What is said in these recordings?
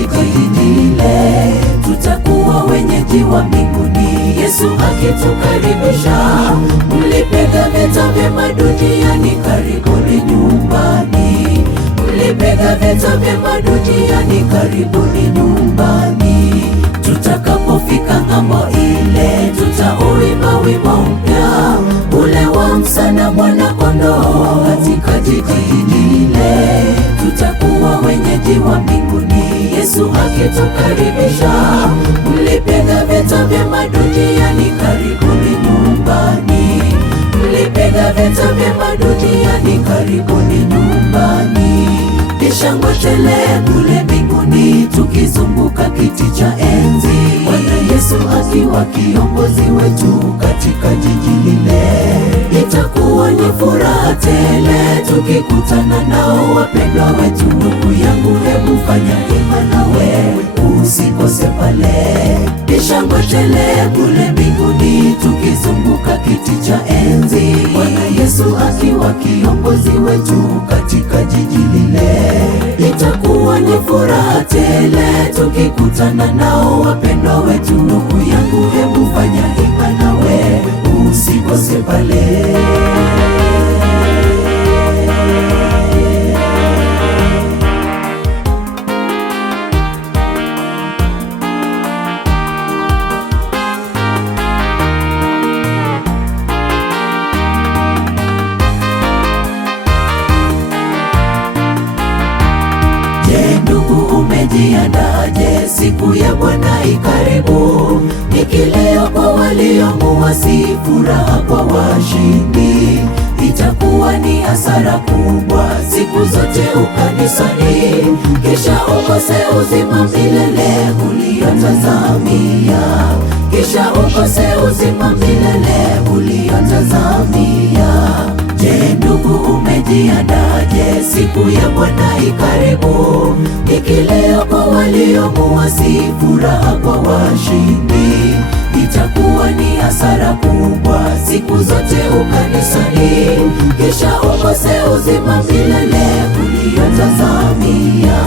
jiji lile, tutakuwa wenyeji wa mbinguni, Yesu akitukaribisha. Mlipiga vita vyema duniani, karibuni nyumbani. Mlipiga vita vyema duniani, karibuni nyumbani. Tutakapofika ng'ambo ile, tutauimba wimbo mpya, ule wa Musa na Mwana-Kondoo. Katika jiji lile, tutakuwa wenyeji wa mbinguni, Yesu akitukaribisha. Mlipiga vita vyema duniani, karibuni nyumbani. Mlipiga vita vyema duniani, karibuni nyumbani. Shangwe tele kule mbinguni, tukizunguka kiti cha enzi, Bwana Yesu akiwa kiongozi wetu katika jiji lile. Itakuwa ni furaha tele tukikutana nao wapendwa wetu. Ndugu yangu, hebu fanya hima nawe usikose pale. Shangwe tele kule mbinguni, tukizunguka kiti cha enzi, Bwana Yesu akiwa kiongozi wetu katika jiji lile. Itakuwa ni furaha tele tukikutana nao wapendwa wetu. Ndugu yangu, hebu fanya hima nawe usikose pale. Umejiandaje? Siku ya Bwana ikaribu, ni kilio kwa waliomuasi, furaha kwa washindi. Itakuwa ni hasara kubwa siku zote ukanisani, kisha ukose uzima milele uliotazamia, kisha ukose uzima milele uliotazamia. Je, ndugu, umejiandaje? Siku ya Bwana ikaribu, ni kilio kwa waliomuasi, furaha kwa washindi. Itakuwa ni hasara kubwa siku zote ukanisani, kisha ukose uzima milele uliotazamia,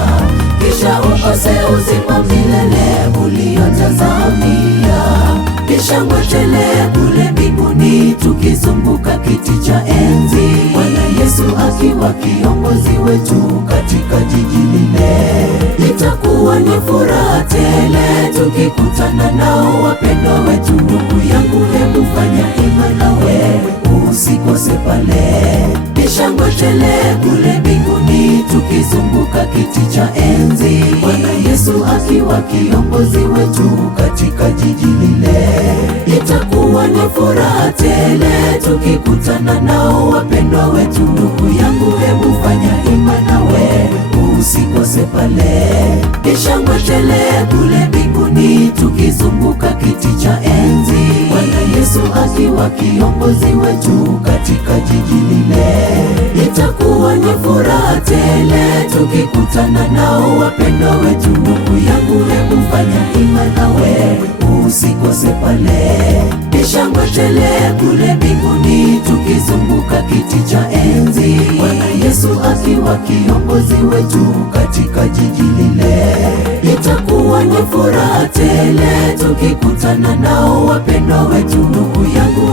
kisha ukose uzima milele uliotazamia. Kisha ngwetele kule mbinguni, tukizunguka kiti cha enzi, Bwana Yesu akiwa kiongozi wetu katika jiji lile. Itakuwa ni furaha tele tukikutana nao wapendwa wetu. Ndugu yangu, hebu fanya hima nawe usikose pale. Kisha ngwetele kule mbinguni, tukizunguka kiti cha enzi, Bwana Yesu akiwa kiongozi wetu katika jiji lile. Itakuwa ni furaha tele tukikutana nao wapendwa wetu. Ndugu yangu, hebu fanya hima nawe usikose pale. Kisha ngwetele kule mbinguni, tukizunguka kiti cha enzi, Bwana Yesu akiwa kiongozi wetu katika jiji lile. Itakuwa ni furaha tele tukikutana nao wapendwa wetu. Ndugu yangu, hebu fanya hima nawe usikose pale. Kisha ngwetele kule mbinguni, tukizunguka kiti cha enzi, Bwana Yesu akiwa kiongozi wetu katika jiji lile. Itakuwa ni furaha tele tukikutana nao wapendwa wetu. Ndugu yangu,